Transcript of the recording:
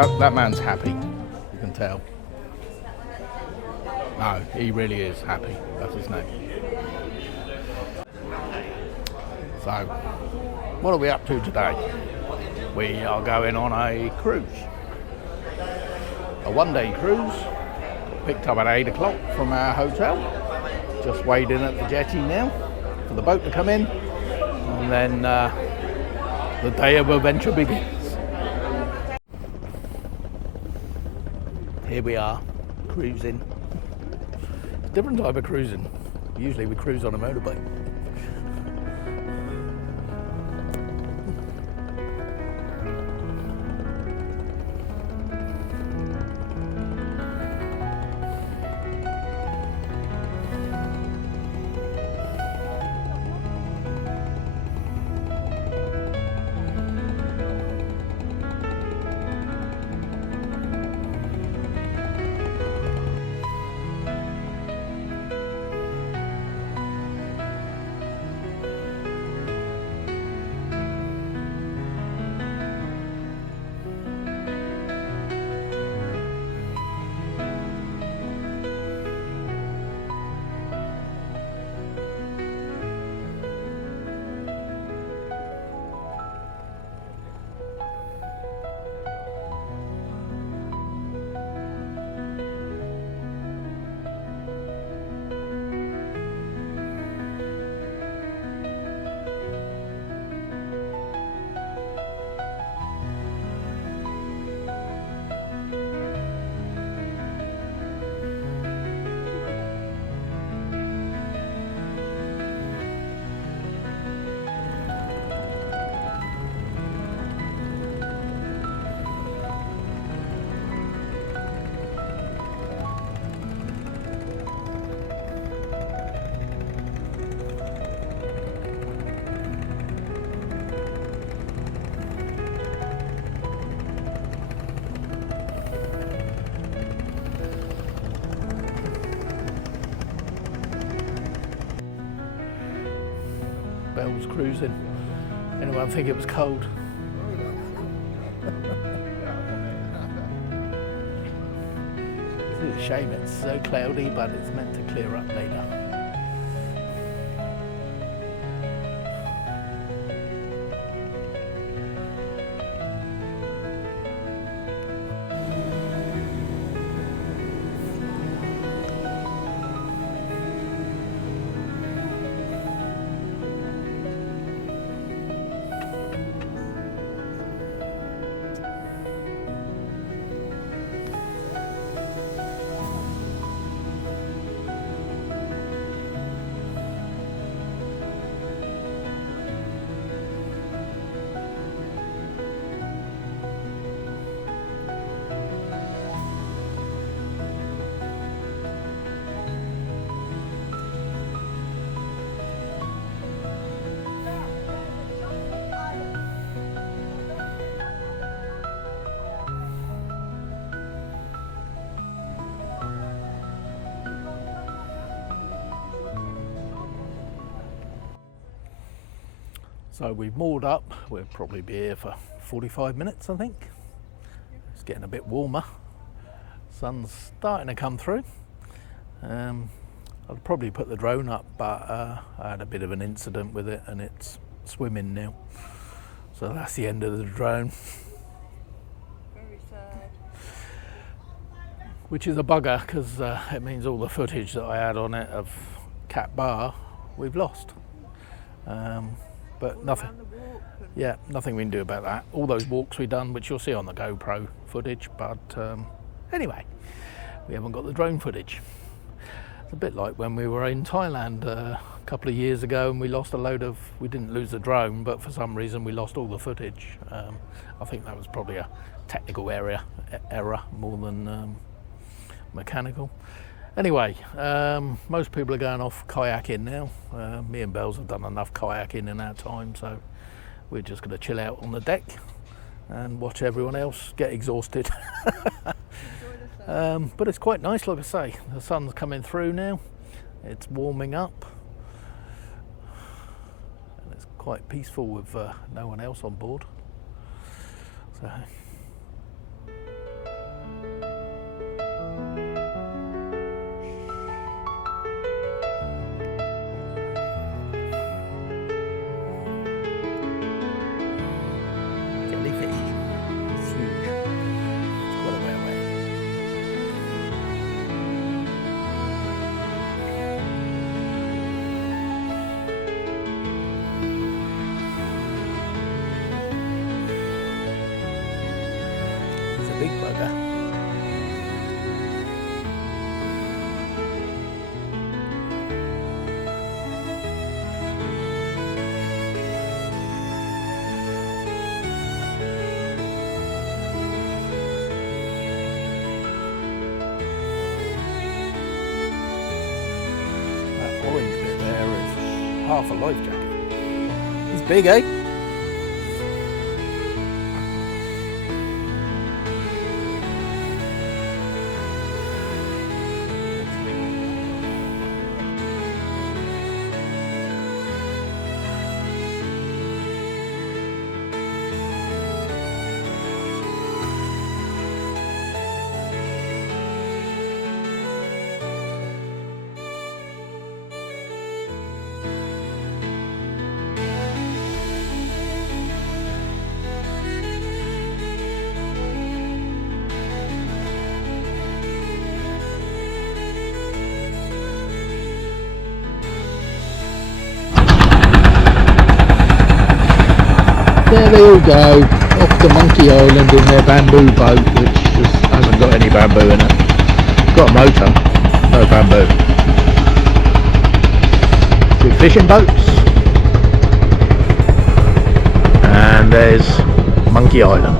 That man's happy, you can tell. No, he really is happy. That's his name. So, what are we up to today? We are going on a cruise. A one-day cruise. Picked up at 8 o'clock from our hotel. Just waiting at the jetty now for the boat to come in. And then the day of adventure begins. Here we are, cruising. It's a different type of cruising. Usually we cruise on a motorbike. Bells cruising. Anyone think it was cold? It's a shame it's so cloudy, but it's meant to clear up later. So we've moored up. We'll probably be here for 45 minutes, I think. It's getting a bit warmer. Sun's starting to come through. I'll probably put the drone up, but I had a bit of an incident with it and it's swimming now. So that's the end of the drone. Very sad. Which is a bugger, because it means all the footage that I had on it of Cat Bar, we've lost. But nothing. Yeah, nothing we can do about that. All those walks we've done, which you'll see on the GoPro footage, but anyway, we haven't got the drone footage. It's a bit like when we were in Thailand a couple of years ago and we lost a load of, we didn't lose the drone, but for some reason we lost all the footage. I think that was probably a technical error more than mechanical. Anyway, most people are going off kayaking now. Me and Bells have done enough kayaking in our time, so we're just going to chill out on the deck and watch everyone else get exhausted. But it's quite nice, like I say. The sun's coming through now. It's warming up. And it's quite peaceful with no one else on board. So big bugger. That orange bit there is half a life jacket. It's big, eh? There they all go, off to Monkey Island in their bamboo boat, which just hasn't got any bamboo in it. Got a motor, no bamboo. Two fishing boats. And there's Monkey Island.